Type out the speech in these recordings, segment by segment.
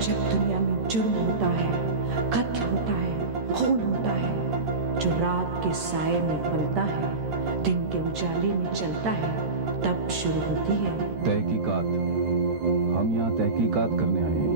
जब दुनिया में जुर्म होता है, कत्ल होता है, खून होता है, जो रात के साए में पलता है, दिन के उजाले में चलता है, तब शुरू होती है तहकीकात। हम यहाँ तहकीकात करने आए हैं।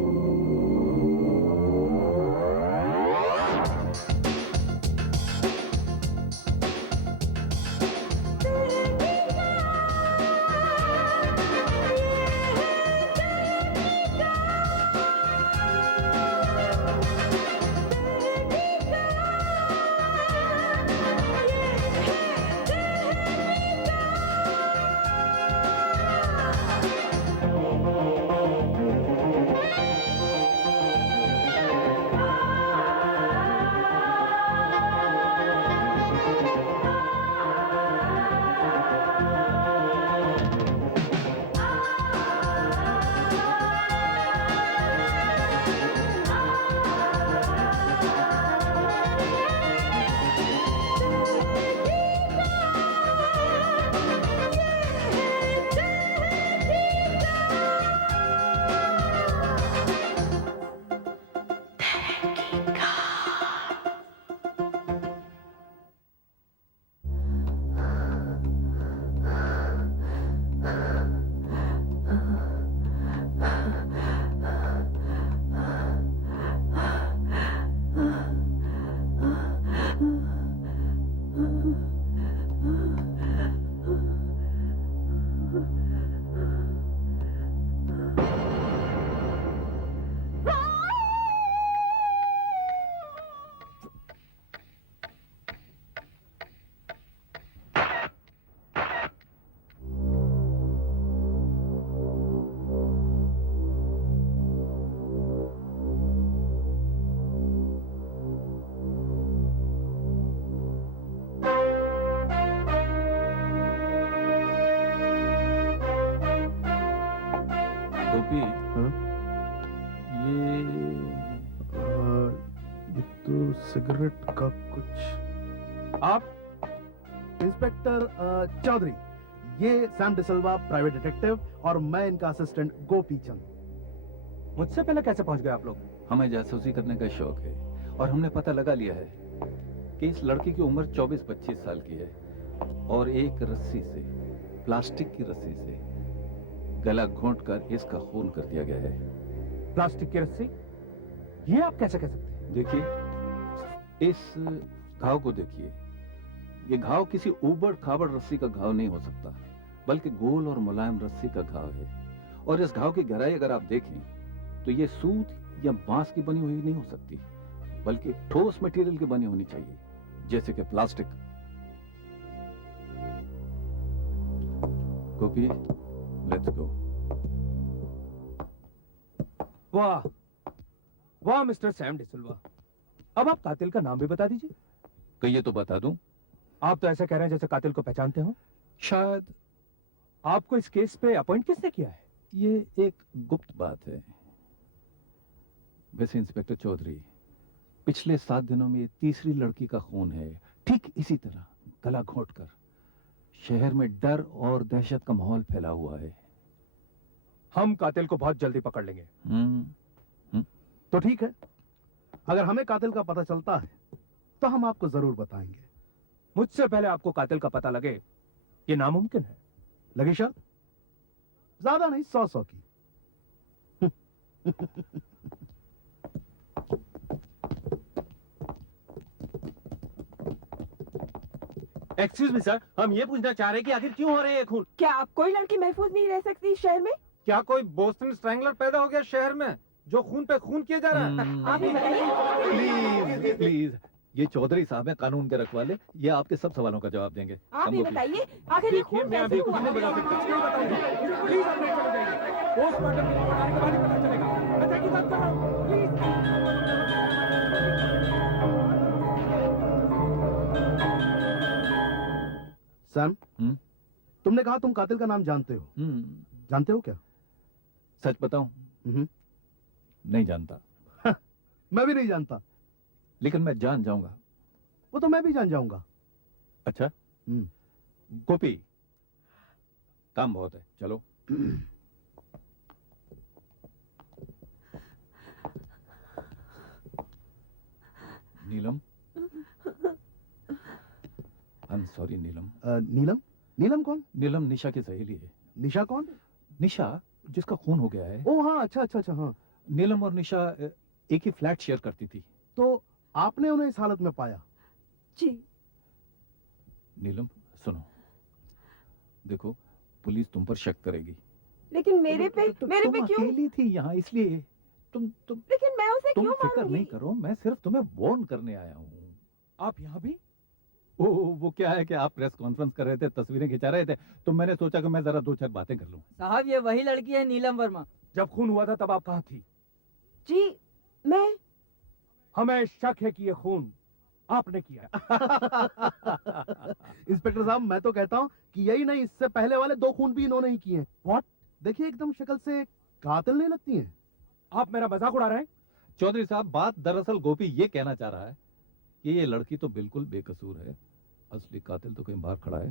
गोपी, ये तो सिगरेट का कुछ। आप इंस्पेक्टर चौधरी, ये सैम डिसिल्वा प्राइवेट डिटेक्टिव और मैं इनका असिस्टेंट गोपी चंद। मुझसे पहले कैसे पहुंच गए आप लोग? हमें जासूसी करने का शौक है और हमने पता लगा लिया है कि इस लड़की की उम्र 24-25 साल की है और एक रस्सी से, प्लास्टिक की रस्सी से गला घोंटकर इसका खून कर दिया गया है। प्लास्टिक की रस्सी? ये आप कैसे कह सकते हैं? देखिए, इस घाव को देखिए। ये घाव किसी ऊबड़ खाबड़ रस्सी का घाव नहीं हो सकता, बल्कि गोल और मुलायम रस्सी का घाव है। और इस घाव की गहराई अगर आप देखें तो ये सूत या बांस की बनी हुई नहीं हो सकती, बल्कि ठोस मटेरियल की बनी होनी चाहिए, जैसे कि प्लास्टिक। Gopi, let's go. वाह वाह मिस्टर सैम डिसिल्वा, अब आप कातिल का नाम भी बता दीजिए। कहिए तो बता दूं। आप तो ऐसा कह रहे हैं जैसे कातिल को पहचानते हो। शायद। आपको इस केस पे अपॉइंट किसने किया है? ये एक गुप्त बात है। वैसे इंस्पेक्टर चौधरी, पिछले 7 दिनों में ये तीसरी लड़की का खून है, ठीक इसी तरह गला घोंटकर। शहर में डर और दहशत का माहौल फैला हुआ है। हम कातिल को बहुत जल्दी पकड़ लेंगे। तो ठीक है, अगर हमें कातिल का पता चलता है तो हम आपको जरूर बताएंगे। मुझसे पहले आपको कातिल का पता लगे, ये नामुमकिन है। लगी शर्त? ज्यादा नहीं, 100 की। एक्सक्यूज मी सर, हम ये पूछना चाह रहे हैं कि आखिर क्यों हो रहे हैं खून? क्या आप कोई लड़की महफूज नहीं रह सकती इस शहर में? क्या कोई बोस्टन स्ट्रैंगलर पैदा हो गया शहर में जो खून पे खून किया जा रहा है? आप ही बताइए। प्लीज प्लीज, ये चौधरी साहब है, कानून के रखवाले। ये आपके सब सवालों का जवाब देंगे। आप ही बताइए, आखिर ये खून मैं अभी कैसे कुछ हुआ? नहीं बता सकता। नहीं बताऊंगा। प्लीज आप नहीं चले जाइए। पोस्टमार्टम की रिपोर्ट आने के बाद ही पता चलेगा। मैं तहकीकात कर रहा हूँ, प्लीज। सैम, तुमने कहा तुम कातिल का नाम जानते हो। जानते हो क्या? सच बताऊं? नहीं जानता। मैं भी नहीं जानता, लेकिन मैं जान जाऊंगा। वो तो मैं भी जान जाऊंगा। अच्छा। गोपी, काम बहुत है, चलो। नीलम, आई एम सॉरी नीलम। नीलम? नीलम कौन? नीलम निशा की सहेली है। निशा कौन? निशा जिसका खून हो गया है। ओ हाँ, अच्छा अच्छा अच्छा, हाँ। नीलम और निशा एक ही फ्लैट शेयर करती थी। तो आपने उन्हें इस हालत में पाया? जी। नीलम सुनो, देखो पुलिस तुम पर शक करेगी। लेकिन मेरे पे तुम क्यों? अकेली थी यहाँ, इसलिए तुम लेकिन मैं उसे तुम क्यों फिक्र मारूंगी? नहीं करो, मैं सिर्फ तुम्हें वार्न करने आया हूँ। आप यहाँ भी? ओ, वो क्या है कि आप प्रेस कॉन्फ्रेंस कर रहे थे, तस्वीरें खिंचा रहे थे, तो मैंने सोचा कि मैं जरा दो चार बातें कर लूं। साहब ये वही लड़की है नीलम वर्मा। जब खून हुआ था तब आप कहाँ थी? जी, मैं हमें शक है कि ये खून आपने किया है। इंस्पेक्टर साहब, मैं तो कहता हूँ कि यही नहीं, इससे पहले वाले 2 खून भी इन्होंने ही किए हैं। What? देखिए एकदम शक्ल से कातिल नहीं लगती हैं। आप मेरा मजाक उड़ा रहे हैं? चौधरी साहब, बात दरअसल गोपी ये कहना चाह रहा है कि ये लड़की तो बिल्कुल बेकसूर है, असली कातिल तो कहीं बाहर खड़ा है।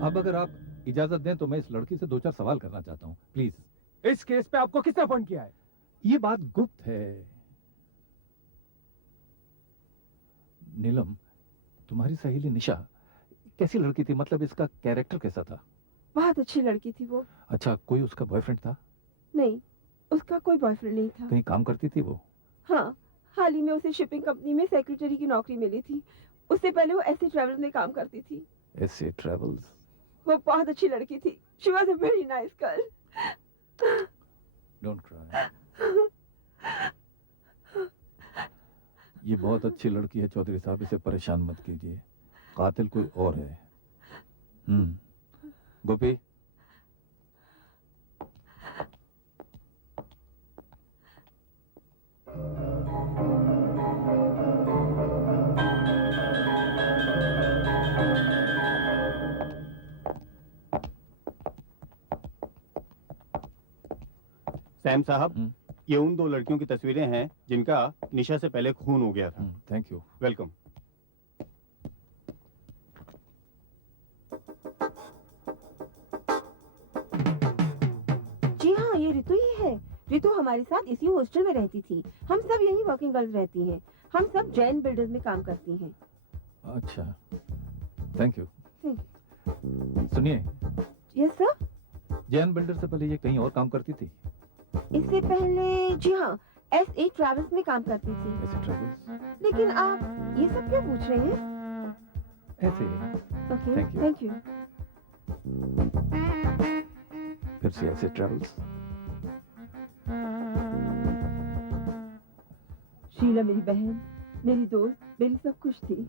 अब अगर आप इजाजत दें तो मैं इस लड़की से 2-4 सवाल करना चाहता हूँ, प्लीज। इस केस पे आपको किसने अपॉइंट किया है? ये बात गुप्त है। नीलम, तुम्हारी सहेली निशा कैसी लड़की थी? मतलब इसका कैरेक्टर कैसा था? बहुत अच्छी लड़की थी वो। अच्छा, कोई उसका बॉयफ्रेंड था? नहीं, उसका कोई बॉयफ्रेंड नहीं था। कहीं काम करती थी वो? हाँ, हाल ही में उसे शिपिंग कंपनी में सेक्रेटरी की नौकरी मिली थी। उससे पहले वो ऐसे ट्रैवल में काम करती थी। ऐसे ट्रेवल्स? वो बहुत अच्छी लड़की थी। She was a very nice girl. Don't cry. ये बहुत अच्छी लड़की है चौधरी साहब, इसे परेशान मत कीजिए। कातिल कोई और है। गोपी, सैम साहब, ये उन 2 लड़कियों की तस्वीरें हैं जिनका निशा से पहले खून हो गया था। Thank you. वेलकम। जी हाँ, ये रितु ही है। रितु हमारे साथ इसी हॉस्टल में रहती थी। हम सब यही वर्किंग गर्ल्स रहती हैं। हम सब जैन बिल्डर्स में काम करती हैं। अच्छा, थैंक यू। Thank सुनिए, यस सर। जैन बिल्डर से पहले ये कहीं और काम करती थी? इससे पहले जी हाँ, SA ट्रैवल्स में काम करती थी। ऐसे ट्रेवल्स? लेकिन आप ये सब क्यों पूछ रहे हैं? ऐसे okay, Thank you. Thank you. फिर से ऐसे ट्रेवल्स? शीला मेरी बहन, मेरी दोस्त, मेरी सब कुछ थी।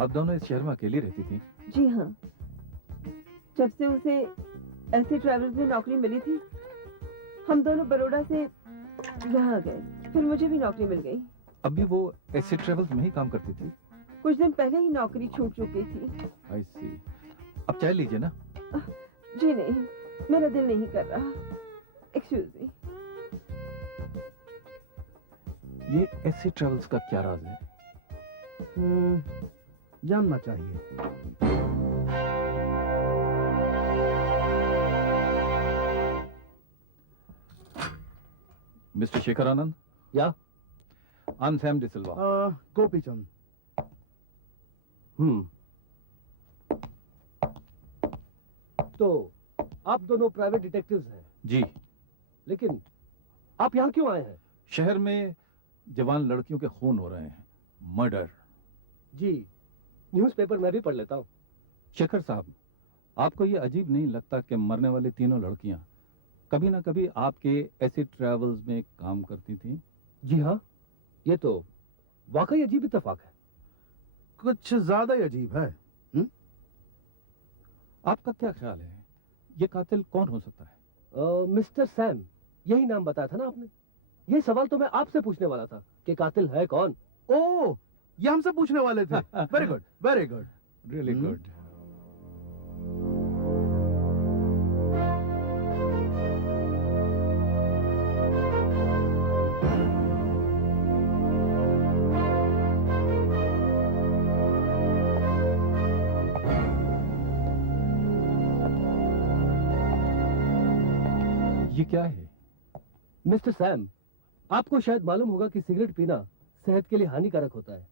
आप दोनों इस शहर में अकेली रहती थी? जी हाँ, जब से उसे ऐसे ट्रैवल्स में नौकरी मिली थी, हम दोनों बड़ौदा से यहाँ आ गए। फिर मुझे भी नौकरी मिल गई। अभी वो ऐसे ट्रेवल्स में ही काम करती थी? कुछ दिन पहले ही नौकरी छूट चुकी थी। आई सी। अब चाय लीजिए ना। जी नहीं, मेरा दिल नहीं कर रहा। Excuse me. ये ऐसे ट्रेवल्स का क्या राज है? जानना चाहिए। मिस्टर शेखर आनंद? या? I am Sam D'Silva. Gopi Chand. तो आप दोनों प्राइवेट डिटेक्टिव्स हैं, जी। लेकिन आप यहाँ क्यों आए हैं? शहर में जवान लड़कियों के खून हो रहे हैं, मर्डर। जी, न्यूज़पेपर मैं भी पढ़ लेता हूँ। शेखर साहब, आपको ये अजीब नहीं लगता कि मरने वाली तीनों लड़कियां कभी ना कभी आपके ऐसे ट्रैवल्स में काम करती थी? जी हाँ, ये तो वाकई अजीब इत्तेफाक है। कुछ ज्यादा ही अजीब है। आपका क्या ख्याल है, ये कातिल कौन हो सकता है? मिस्टर सैम, यही नाम बताया था ना आपने? ये सवाल तो मैं आपसे पूछने वाला था कि कातिल है कौन। ओह, ये हमसे पूछने वाले थे। Very good, very good, really good. ये क्या है? मिस्टर सैम, आपको शायद मालूम होगा कि सिगरेट पीना सेहत के लिए हानिकारक होता है,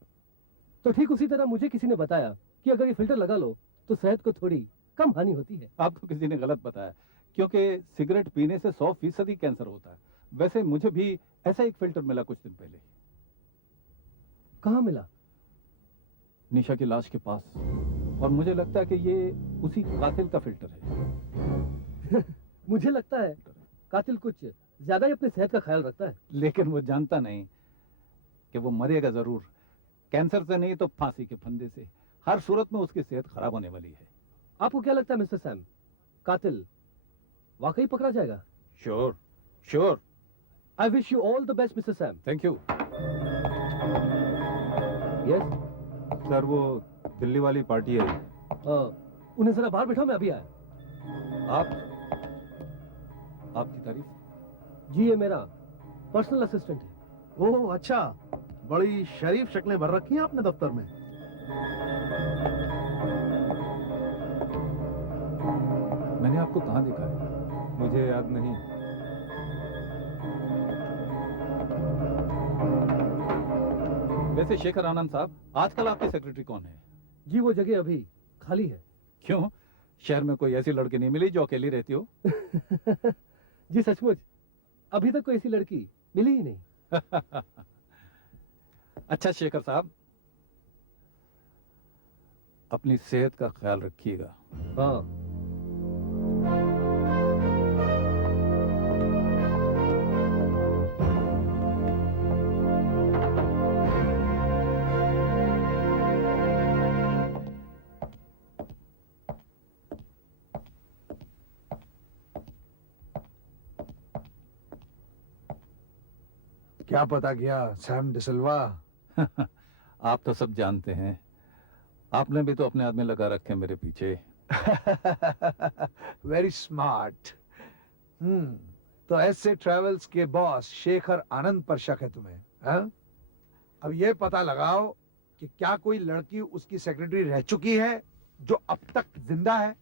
तो ठीक उसी तरह मुझे किसी ने बताया कि अगर ये फिल्टर लगा लो तो सेहत को थोड़ी कम हानि होती है। आपको किसी ने गलत बताया, क्योंकि सिगरेट पीने से 100% कैंसर होता है। वैसे मुझे भी ऐसा एक फिल्टर मिला कुछ दिन पहले, कहाँ मिला? निशा की लाश के पास, और मुझे लगता है कि ये उसी कातिल का फिल्टर है। मुझे लगता है कातिल कुछ ज्यादा ही अपनी सेहत का ख्याल रखता है। लेकिन वो जानता नहीं कि वो मरेगा जरूर, कैंसर से नहीं तो फांसी के फंदे से। हर सूरत में उसकी सेहत खराब होने वाली है। आपको क्या लगता है मिस्टर सैम, कातिल वाकई पकड़ा जाएगा? Sure sure. I wish you all the best mister Sam. Thank you. Yes sir, वो दिल्ली वाली पार्टी है। उन्हें जरा बाहर बैठाओ, मैं अभी आया। आपकी तारीफ? जी, ये मेरा पर्सनल असिस्टेंट है। ओह अच्छा, बड़ी शरीफ शक्लें भर रखी हैं आपने दफ्तर में। मैंने आपको कहाँ देखा है? मुझे याद नहीं। वैसे शेखर आनंद साहब, आजकल आपके सेक्रेटरी कौन है? जी, वो जगह अभी खाली है। क्यों, शहर में कोई ऐसी लड़की नहीं मिली जो अकेली रहती हो? जी सचमुच, अभी तक कोई ऐसी लड़की मिली ही नहीं। अच्छा शेखर साहब, अपनी सेहत का ख्याल रखिएगा। हाँ। क्या पता किया सैम डिसिल्वा? आप तो सब जानते हैं, आपने भी तो अपने आदमी लगा रखे हैं मेरे पीछे। Very smart. तो ऐसे ट्रेवल्स के बॉस शेखर आनंद पर शक है तुम्हें? हाँ? अब ये पता लगाओ कि क्या कोई लड़की उसकी सेक्रेटरी रह चुकी है जो अब तक जिंदा है।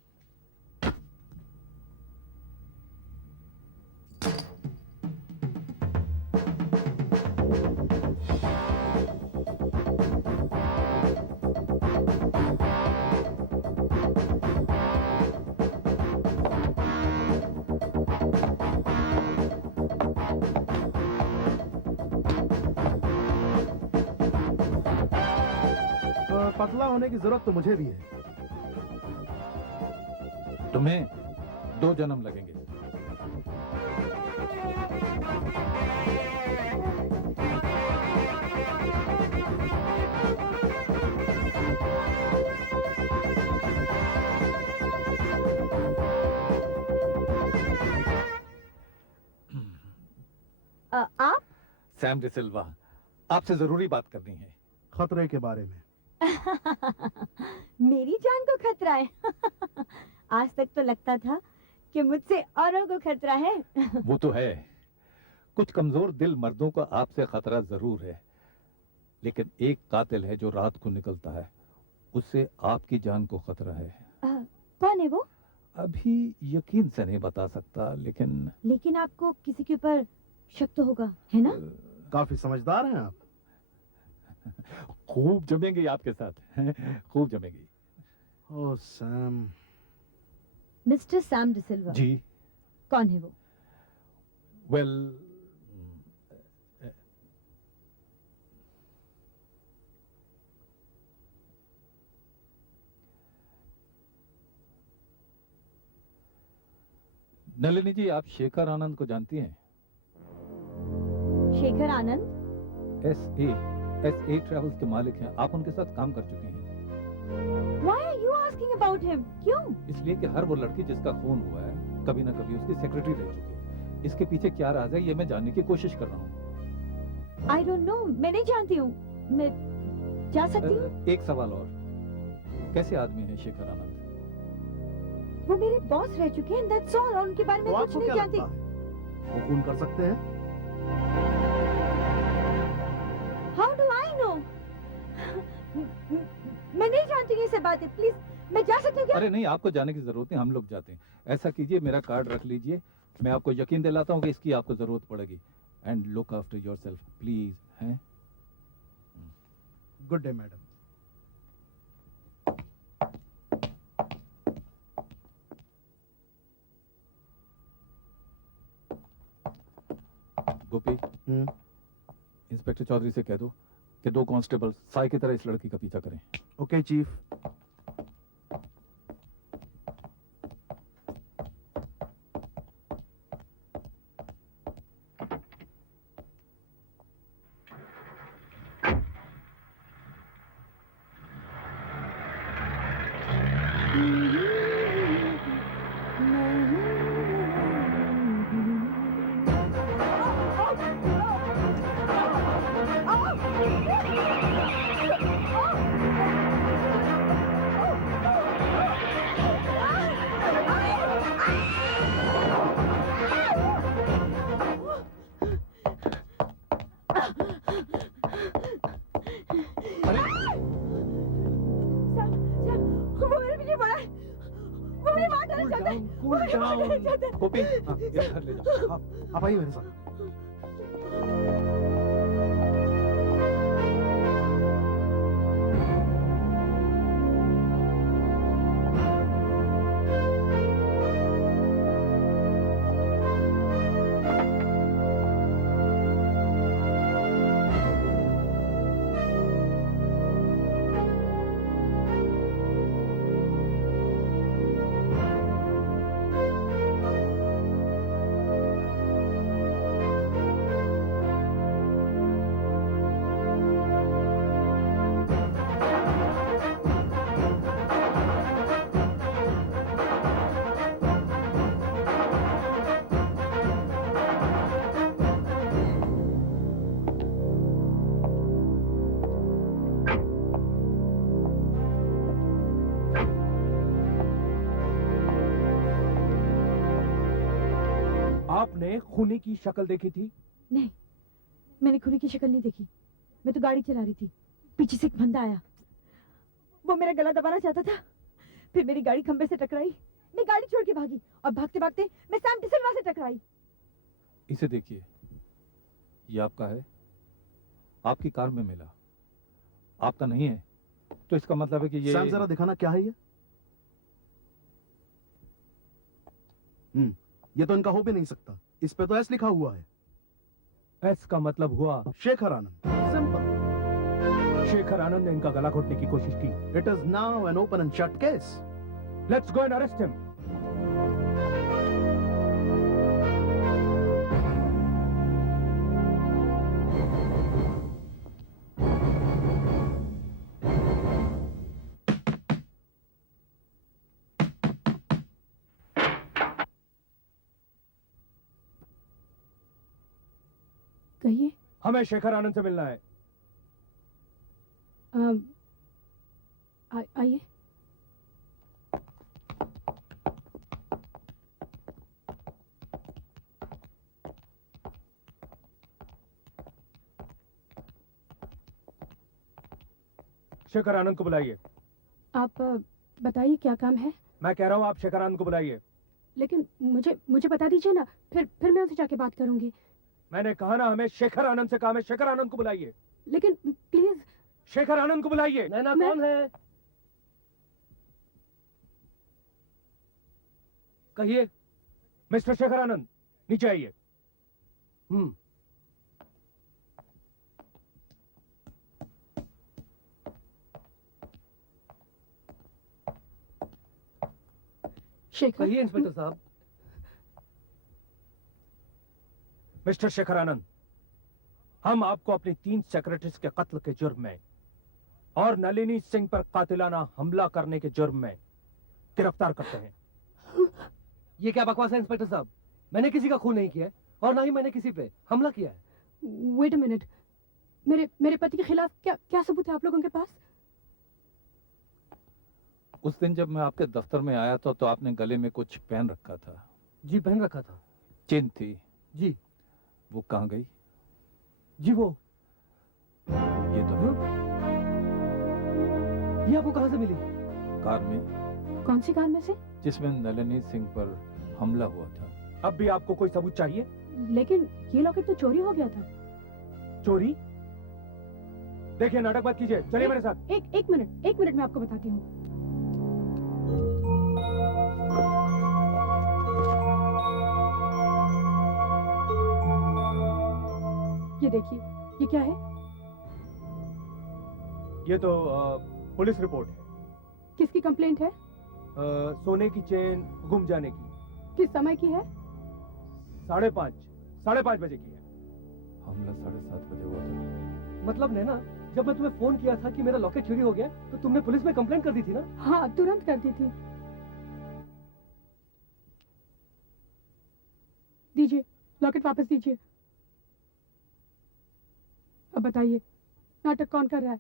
पतला होने की जरूरत तो मुझे भी है। तुम्हें 2 जन्म लगेंगे। आप? सैम डिसिल्वा, आपसे जरूरी बात करनी है। खतरे के बारे में। मेरी जान को खतरा है? आज तक तो लगता था कि मुझसे औरों को खतरा है। वो तो है, कुछ कमजोर दिल मर्दों का आपसे खतरा जरूर है, लेकिन एक कातिल है जो रात को निकलता है, उससे आपकी जान को खतरा है। कौन है वो? अभी यकीन से नहीं बता सकता, लेकिन आपको किसी के ऊपर शक तो होगा, है ना? काफी समझदार हैं आप। खूब जमेंगी आपके साथ, खूब जमेंगी। Oh Sam. Mister Sam D'Silva. जी। कौन है वो? वेल, नलिनी जी, आप शेखर आनंद को जानती हैं? शेखर आनंद? SA ट्रेवल्स के मालिक हैं। आप उनके साथ काम कर चुके हैं। Why are you asking about him? क्यों? इसलिए कि हर वो लड़की जिसका खून हुआ है, कभी ना कभी उसकी सेक्रेटरी रह चुकी है। इसके पीछे क्या राज है, ये मैं जानने की कोशिश कर रहा हूँ। I don't know, मैं नहीं जानती हूँ। मैं जा सकती हूँ? एक सवाल और, कैसे आदमी है शेखर आनंद? वो मेरे बॉस रह चुके हैं, that's all, और उनके बारे में कुछ नहीं जानती। वो खून कर सकते हैं? How do I know? मैं नहीं जानती ये सब बातें, प्लीज मैं जा सकती हूँ क्या? अरे नहीं, आपको जाने की जरूरत नहीं, हम लोग जाते हैं। ऐसा कीजिए, मेरा कार्ड रख लीजिए, मैं आपको यकीन दिलाता हूँ कि इसकी आपको जरूरत पड़ेगी। And look after yourself please, हैं? Good day madam. Gopi, inspector Chaudhary से कह दो कि 2 कांस्टेबल साई की तरह इस लड़की का पीछा करें। Okay chief. गोपी, हाँ, इन्हें घर ले जाओ। आप आइए मेरे साथ। आपने खूनी की शक्ल देखी थी? नहीं, मैंने खूनी की शक्ल नहीं देखी। मैं तो गाड़ी चला रही थी, पीछे से एक बंदा आया, वो मेरा गला दबाना चाहता था। फिर मेरी गाड़ी खंबे से टकराई, मैं गाड़ी छोड़ के भागी और भागते भागते मैं सैम डिसिल्वा से टकराई। इसे देखिए, ये आपका है, आपकी कार में मिला, आपका नहीं है, तो इसका मतलब है कि ये। सैम जरा दिखाना क्या है ये? ये तो इनका हो भी नहीं सकता, इस पे तो एस लिखा हुआ है। एस का मतलब हुआ शेखर आनंद। सिंपल। शेखर आनंद ने इनका गला घोटने की कोशिश की। It is now an open and shut case. Let's go and arrest him. कहिए। हमें शेखर आनंद से मिलना है। आइए। शेखर आनंद को बुलाइए। आप बताइए क्या काम है? मैं कह रहा हूँ आप शेखर आनंद को बुलाइए। लेकिन मुझे बता दीजिए ना, फिर मैं उनसे जाके बात करूंगी। मैंने कहा ना, हमें शेखर आनंद से काम है। शेखर आनंद को बुलाइए। लेकिन प्लीज। शेखर आनंद को बुलाइए। नैना कौन है? कहिए। मिस्टर शेखर आनंद, नीचे आइए। शेखर। कहिए इंस्पेक्टर साहब। मिस्टर शेखर आनंद, हम आपको अपनी 3 सेक्रेटरीज के कत्ल के जुर्म में और नलिनी सिंह पर कातिलाना हमला करने के जुर्म में गिरफ्तार करते हैं। ये क्या बकवास है इंस्पेक्टर साहब? मैंने किसी का खून नहीं किया है और ना ही मैंने किसी पे हमला किया है। वेट अ मिनट, मेरे पति के खिलाफ क्या सबूत है आप लोगों के पास? उस दिन जब मैं आपके दफ्तर में आया था तो आपने गले में कुछ पहन रखा था। जी पहन रखा था। चेन थी। जी। वो कहाँ गई? जी वो ये तो ये आपको कहाँ से मिली? कार में। कौन सी कार में से? जिसमें नलिनी सिंह पर हमला हुआ था। अब भी आपको कोई सबूत चाहिए? लेकिन ये लॉकेट तो चोरी हो गया था। चोरी? देखिए, नाटक मत कीजिए, चलिए मेरे साथ। एक मिनट मैं आपको बताती हूँ। ये देखिए, ये क्या है? ये तो पुलिस रिपोर्ट है। किसकी कंप्लेंट है? सोने की चेन गुम जाने की। किस समय की है? 5:30 बजे की है। हमला 7:30 बजे हुआ था। मतलब नैना, जब मैं तुम्हें फोन किया था कि मेरा लॉकेट चोरी हो गया, तो तुमने पुलिस में कंप्लेंट कर दी थी ना? हाँ, तुरंत कर दी थी। दीजिए, लॉकेट वापस दीजिए। अब बताइए, नाटक कौन कर रहा है,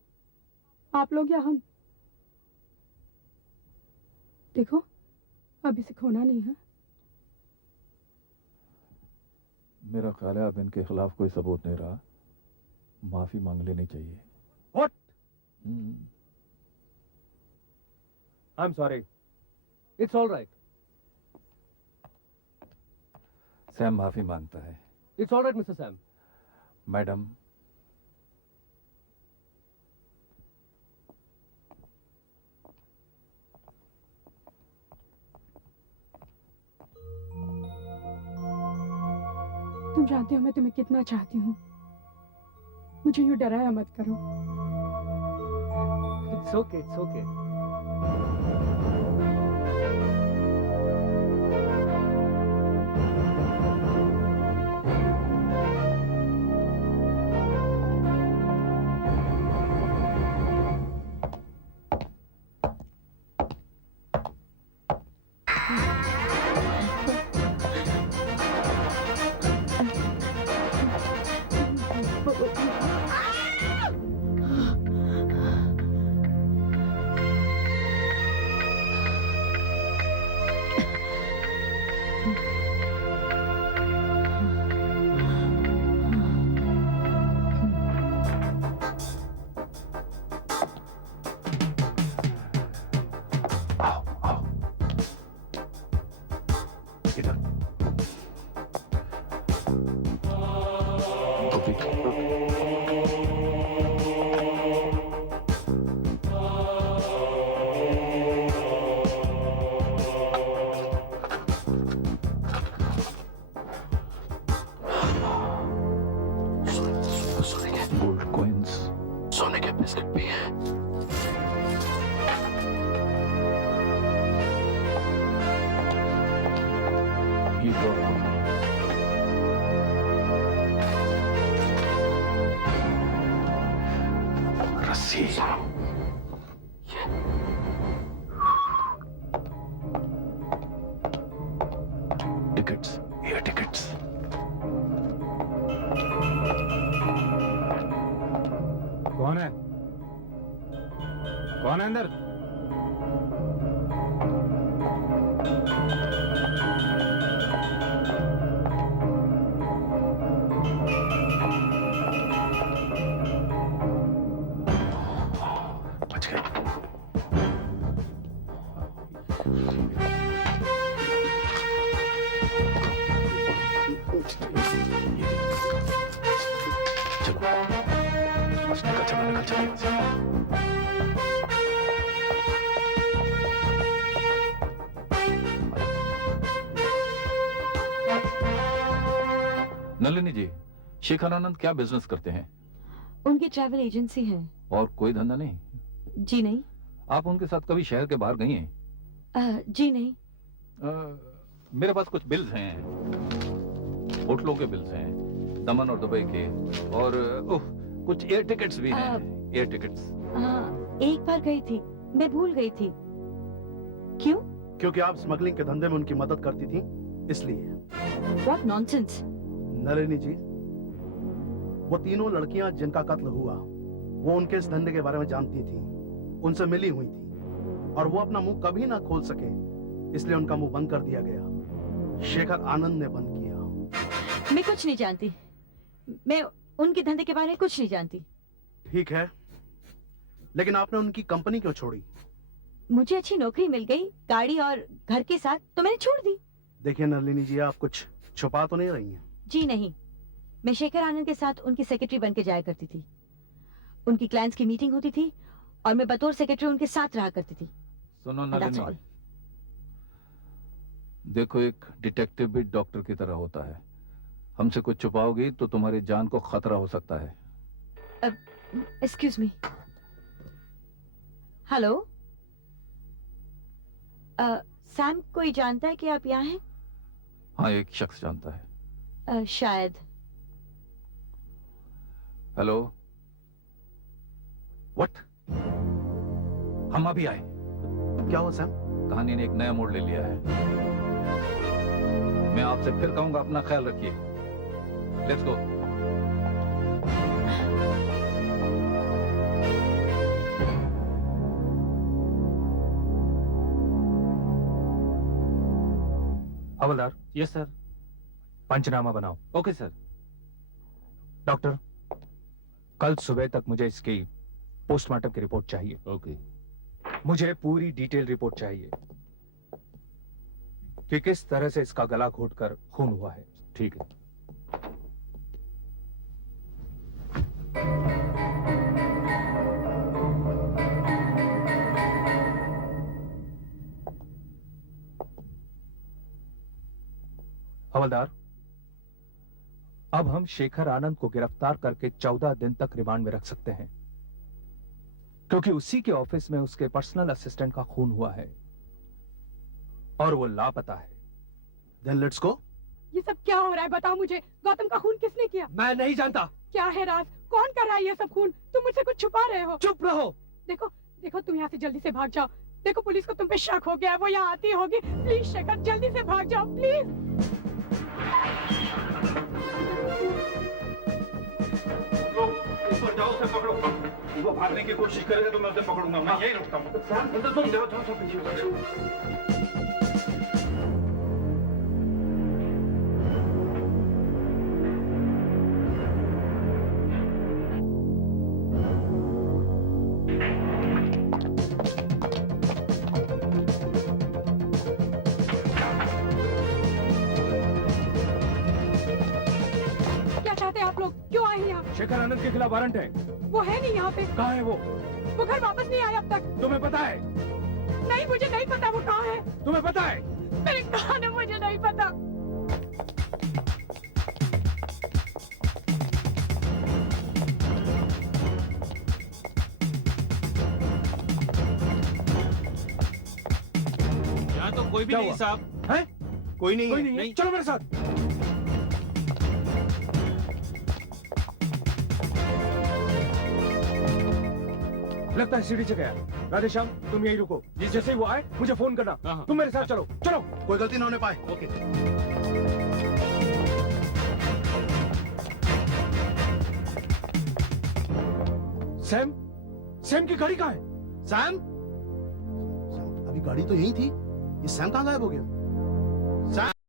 आप लोग या हम? देखो, अब इसे खोना नहीं है। मेरा ख्याल है अब इनके खिलाफ कोई सबूत नहीं रहा, माफी मांग लेनी चाहिए। What? I'm sorry. It's all right. Sam माफी मांगता है। It's all right, Mr. Sam. Madam, तुम जानते हो मैं तुम्हें कितना चाहती हूँ। मुझे यूँ डराया मत करो। It's okay, it's okay. Gold coins, सोने के बिस्किट भी हैं। रस्सी, टिकट्स, एयर टिकट्स। कौन है? कौन है अंदर? बच गए। चलो, बस निकल चलो, निकल चलो यहाँ से। नलिनी जी, शेखर आनंद क्या बिजनेस करते हैं? उनकी ट्रैवल एजेंसी है। और कोई धंधा नहीं? जी नहीं। आप उनके साथ कभी शहर के बाहर गई हैं? जी नहीं। मेरे पास कुछ बिल्स हैं, होटलों के बिल्स हैं, दमन और दुबई के, और कुछ एयर टिकट्स भी हैं। Air tickets. एक बार गई थी, मैं भूल गई थी। क्यों? क्योंकि आप स्मगलिंग के धंधे में उनकी मदद करती थी, इसलिए। What nonsense! नलिनी जी, वो तीनों लड़कियां जिनका कत्ल हुआ, वो उनके इस धंधे के बारे में जानती थी, उनसे मिली हुई थी, और वो अपना मुंह कभी ना खोल सके, इसलिए उनका मुंह बंद कर दिया गया। शेखर आनंद ने बंद किया। मैं कुछ नहीं जानती। मैं उनके धंधे के बारे में कुछ नहीं जानती। ठीक है, लेकिन आपने उनकी कंपनी क्यों छोड़ी? मुझे अच्छी नौकरी मिल गई, गाड़ी और घर के साथ, तो मैंने छोड़ दी। देखिए नलिनी जी, आप कुछ छुपा तो नहीं रही हैं? जी नहीं, मैं शेखर आनंद के साथ उनकी सेक्रेटरी बन के जाया करती थी। उनकी क्लाइंट्स की मीटिंग होती थी और मैं बतौर सेक्रेटरी उनके साथ रहा करती थी। सुनो That's नलिनी, all. देखो एक डिटेक्टिव भी डॉक्टर की तरह होता है। हमसे कुछ छुपाओगी तो तुम्हारी जान को खतरा हो सकता है। Excuse me. हेलो, सैम कोई जानता है कि आप यहाँ हैं? हाँ, एक शख्स जानता है। शायद। Hello, what? हम अभी आए। क्या हुआ सैम? कहानी ने एक नया मोड़ ले लिया है। मैं आपसे फिर कहूंगा, अपना ख्याल रखिए। Let's go. हवलदार। Yes sir. पंचनामा बनाओ। Okay sir. डॉक्टर, कल सुबह तक मुझे इसकी पोस्टमार्टम की रिपोर्ट चाहिए। ओके। मुझे पूरी डिटेल रिपोर्ट चाहिए कि किस तरह से इसका गला घोटकर खून हुआ है। ठीक है। हवलदार, अब हम शेखर आनंद को गिरफ्तार करके 14 दिन तक रिमांड में रख सकते हैं, क्योंकि उसी के ऑफिस में उसके पर्सनल असिस्टेंट का खून हुआ है और वो लापता है। Then let's go. ये सब क्या हो रहा है, बताओ मुझे। गौतम का खून किसने किया? मैं नहीं जानता। क्या है राज? कौन कर रहा है ये सब खून? तुम मुझसे कुछ छुपा रहे हो। चुप रहो। देखो देखो, तुम यहाँ से जल्दी से भाग जाओ। देखो पुलिस को तुम पे शक हो गया है, वो यहाँ आती होगी। प्लीज शेखर, जल्दी से भाग जाओ प्लीज। ऊपर जाओ, उसे पकड़ो। वो भागने की कोशिश करेगा तो मैं उसे पकड़ूंगा। मैं यही रुकता हूँ। तुम जाओ जाओ जाओ पीछे। क्या चाहते हैं आप लोग? क्यों आए हैं यहाँ? शेखर आनंद के खिलाफ वारंट है। वो है नहीं यहाँ पे। कहाँ है वो? वो घर वापस नहीं आया अब तक। तुम्हें पता है? नहीं, मुझे नहीं पता वो कहाँ है। तुम्हें पता है? मेरे कहा ना, मुझे नहीं पता। यहाँ तो कोई भी क्या नहीं हुआ? साहब। हैं? कोई नहीं कोई है। नहीं है? चलो मेरे साथ। लगता है सीढ़ी से गया। राधेश्याम, तुम यही रुको। जैसे ही वो आए मुझे फोन करना। हाँ। तुम मेरे साथ चलो। चलो। कोई गलती ना होने पाए। ओके। सैम, सैम की गाड़ी कहाँ है? सैम? अभी गाड़ी तो यहीं थी। ये सैम कहाँ गायब हो गया?